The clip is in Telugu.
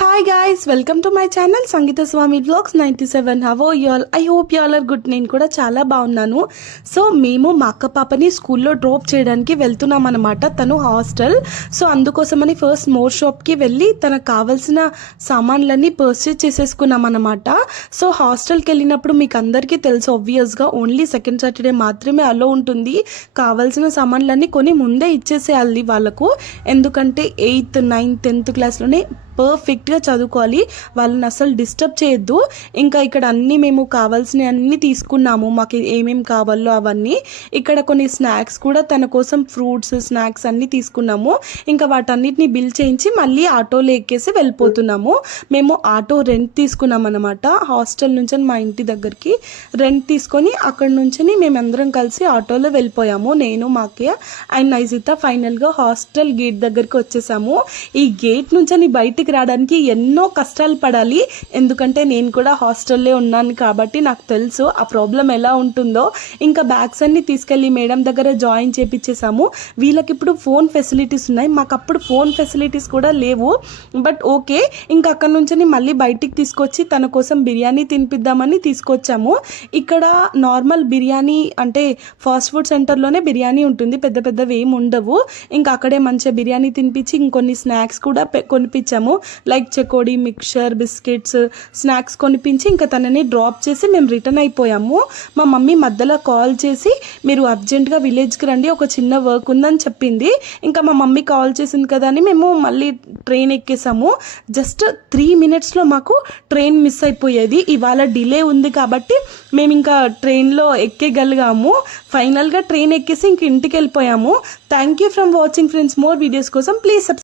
Hi guys, welcome to my channel Sangeeta Swami Vlogs 97. How are you all? I hope you all are good. నేను కూడా చాలా బాగున్నాను. సో మేము మా అక్క పాపని స్కూల్లో డ్రాప్ చేయడానికి వెళ్తున్నాం అనమాట. తను హాస్టల్. సో అందుకోసమని ఫస్ట్ మోర్ షాప్కి వెళ్ళి తనకు కావాల్సిన సామాన్లన్నీ పర్చేజ్ చేసేసుకున్నాం అనమాట. సో హాస్టల్కి వెళ్ళినప్పుడు మీకు అందరికీ తెలుసు, ఆబ్వియస్గా ఓన్లీ సెకండ్ సాటర్డే మాత్రమే అలో ఉంటుంది. కావాల్సిన సామాన్లన్నీ కొని ముందే ఇచ్చేసేయాలి వాళ్ళకు. ఎందుకంటే 8th, 9th, 10th క్లాస్లోనే పర్ఫెక్ట్గా చదువుకోవాలి. వాళ్ళని అసలు డిస్టర్బ్ చేయొద్దు. ఇంకా ఇక్కడ అన్నీ మేము కావాల్సినవి అన్నీ తీసుకున్నాము. మాకు ఏమేమి కావాలో అవన్నీ. ఇక్కడ కొన్ని స్నాక్స్ కూడా తన కోసం ఫ్రూట్స్, స్నాక్స్ అన్నీ తీసుకున్నాము. ఇంకా వాటన్నిటిని బిల్ చేయించి మళ్ళీ ఆటోలో ఎక్కేసి వెళ్ళిపోతున్నాము. మేము ఆటో రెంట్ తీసుకున్నాం అనమాట. హాస్టల్ నుంచి మా ఇంటి దగ్గరికి రెంట్ తీసుకొని అక్కడ నుంచి మేమందరం కలిసి ఆటోలో వెళ్ళిపోయాము. నేను, మా అక్కయ్య అండ్ నైజిత. ఫైనల్గా హాస్టల్ గేట్ దగ్గరికి వచ్చేసాము. ఈ గేట్ నుంచి బయటికి రావడానికి ఎన్నో కష్టాలు పడాలి. ఎందుకంటే నేను కూడా హాస్టల్లో ఉన్నాను కాబట్టి నాకు తెలుసు ఆ ప్రాబ్లం ఎలా ఉంటుందో. ఇంకా బ్యాగ్స్ అన్ని తీసుకెళ్ళి మేడం దగ్గర జాయిన్ చేపించేసాము. వీళ్ళకి ఇప్పుడు ఫోన్ ఫెసిలిటీస్ ఉన్నాయి, మాకు అప్పుడు ఫోన్ ఫెసిలిటీస్ కూడా లేవు. బట్ ఓకే, ఇంకా అక్కడ నుంచి మళ్ళీ బయటికి తీసుకొచ్చి తన కోసం బిర్యానీ తినిపిద్దామని తీసుకొచ్చాము. ఇక్కడ నార్మల్ బిర్యానీ అంటే ఫాస్ట్ ఫుడ్ సెంటర్లోనే బిర్యానీ ఉంటుంది, పెద్ద పెద్దవి ఏమి ఉండవు. ఇంకా అక్కడే మంచిగా బిర్యానీ తినిపించి ఇంకొన్ని స్నాక్స్ కూడా కొనిపించాము. లైక్ చెకోడి, మిక్చర్, బిస్కెట్స్, స్నాక్స్ కొనిపించి ఇంకా తనని డ్రాప్ చేసి మేము రిటర్న్ అయిపోయాము. మా మమ్మీ మధ్యలో కాల్ చేసి మీరు అర్జెంటుగా విలేజ్కి రండి, ఒక చిన్న వర్క్ ఉందని చెప్పింది. ఇంకా మా మమ్మీ కాల్ చేసింది కదా అని మేము మళ్ళీ ట్రైన్ ఎక్కేసాము. జస్ట్ 3 minutesలో మాకు ట్రైన్ మిస్ అయిపోయేది. ఇవాళ డిలే ఉంది కాబట్టి మేము ఇంకా ట్రైన్లో ఎక్కేయగలిగాము. ఫైనల్గా ట్రైన్ ఎక్కేసి ఇంక ఇంటికి వెళ్ళిపోయాము. Thank you from watching friends. More videos కోసం ప్లీజ్